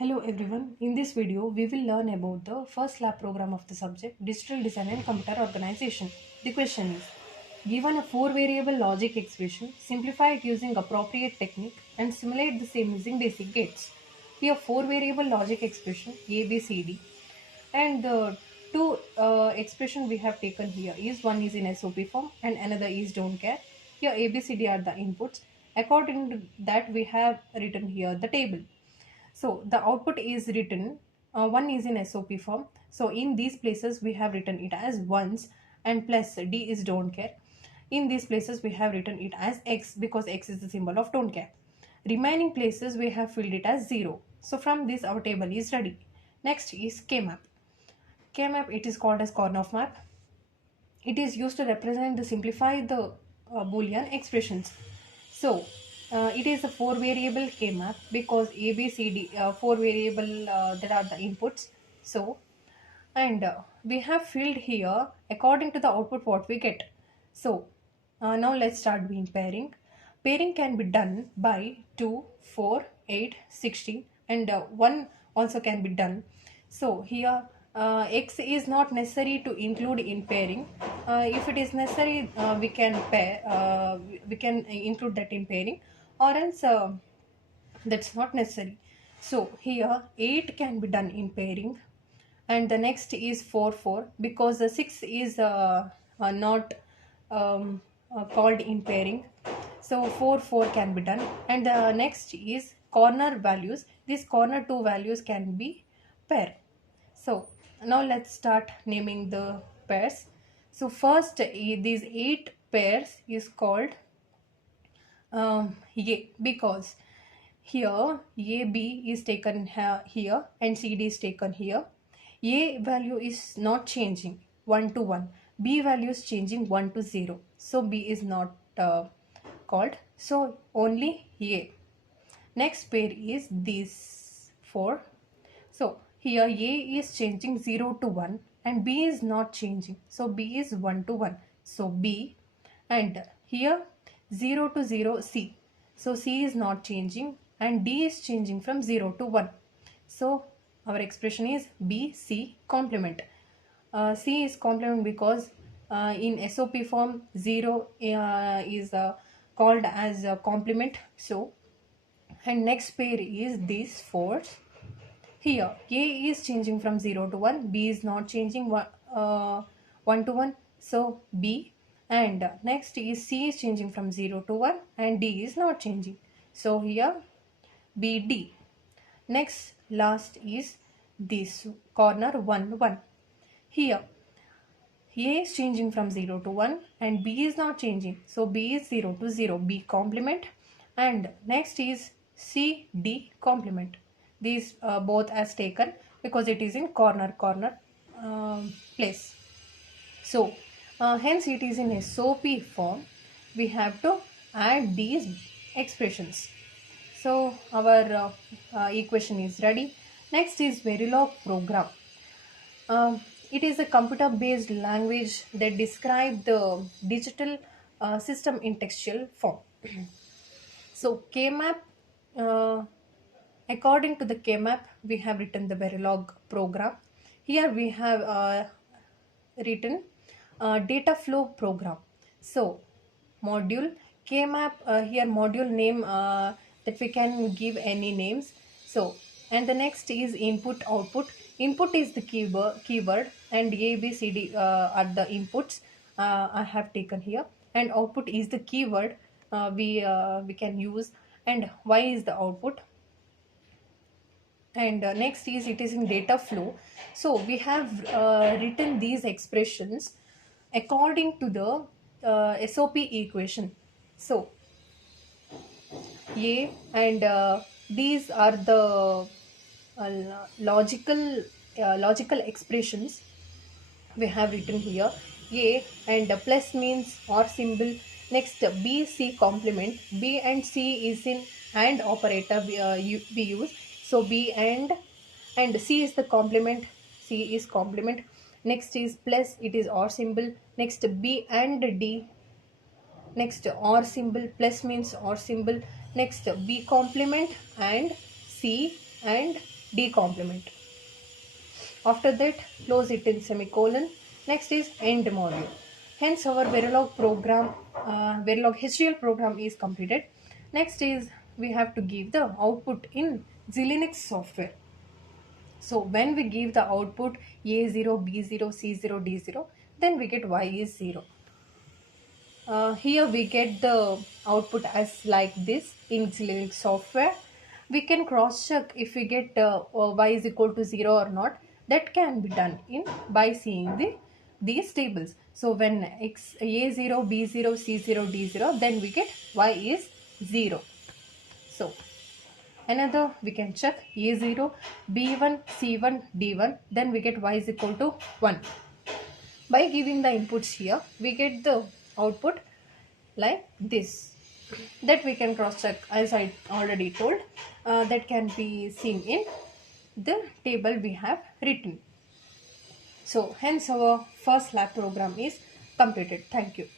Hello everyone, in this video we will learn about the first lab program of the subject Digital Design and Computer Organization. The question is, given a 4 variable logic expression, simplify it using appropriate technique and simulate the same using basic gates. Here 4 variable logic expression A, B, C, D, and the two expression we have taken here is one is in SOP form and another is don't care. Here A, B, C, D are the inputs. According to that we have written here the table. So the output is written, one is in SOP form. So in these places we have written it as ones and plus D is don't care. In these places we have written it as X because X is the symbol of don't care. Remaining places we have filled it as 0. So from this our table is ready. Next is K map. K map, it is called as Karnaugh map. It is used to represent the simplify the Boolean expressions. So it is a 4 variable K map because A, B, C, D, 4 variable that are the inputs. So and we have filled here according to the output what we get. So now let's start doing pairing. Pairing can be done by 2, 4, 8, 16 and 1 also can be done. So here X is not necessary to include in pairing. If it is necessary, we can pair. We can include that in pairing, or else that's not necessary. So here 8 can be done in pairing, and the next is 4 4 because the 6 is not called in pairing. So 4 4 can be done, and the next is corner values. These corner two values can be pair. So now let's start naming the pairs. So first these 8 pairs is called A because here AB is taken here and CD is taken here. A value is not changing 1 to 1. B value is changing 1 to 0. So B is not called. So only A. Next pair is these 4. So here A is changing 0 to 1 and B is not changing. So B is 1 to 1. So B, and here 0 to 0 C. So C is not changing and D is changing from 0 to 1. So our expression is B C complement. C is complement because in SOP form 0 is called as a complement. So and next pair is these 4. Here A is changing from 0 to 1, B is not changing 1 to 1, so B, and next is C is changing from 0 to 1 and D is not changing, so here BD. Next last is this corner 1 1. Here A is changing from 0 to 1 and B is not changing, so B is 0 to 0, B complement, and next is CD complement. These both as taken because it is in corner place. So hence it is in SOP form. We have to add these expressions. So our equation is ready. Next is Verilog program. It is a computer based language that describes the digital system in textual form. So KMap, according to the KMap, we have written the Verilog program. Here we have written data flow program. So module KMap, here module name that we can give any names. So and the next is input output. Input is the keyword and A B C D are the inputs I have taken here, and output is the keyword we can use, and Y is the output. And next is it is in data flow. So we have written these expressions according to the SOP equation. So A and these are the logical expressions we have written here. A and plus means or symbol. Next B C complement. B and C is in AND operator we use. So B and C is the complement. C is complement. Next is plus, it is OR symbol. Next B and D. Next OR symbol, plus means OR symbol. Next B complement and C and D complement. After that, close it in semicolon. Next is end module. Hence, our Verilog HDL program is completed. Next is we have to give the output in Xilinx software. So when we give the output A0, B0, C0, D0, then we get Y is 0. Here we get the output as like this in Linux software. We can cross check if we get y is equal to 0 or not. That can be done in by seeing these tables. So when x a0, b0, c0, d0, then we get y is 0. So another we can check a0, b1, c1, d1, then we get y is equal to 1. By giving the inputs here, we get the output like this, that we can cross check as I already told. That can be seen in the table we have written. So hence our first lab program is completed. Thank you.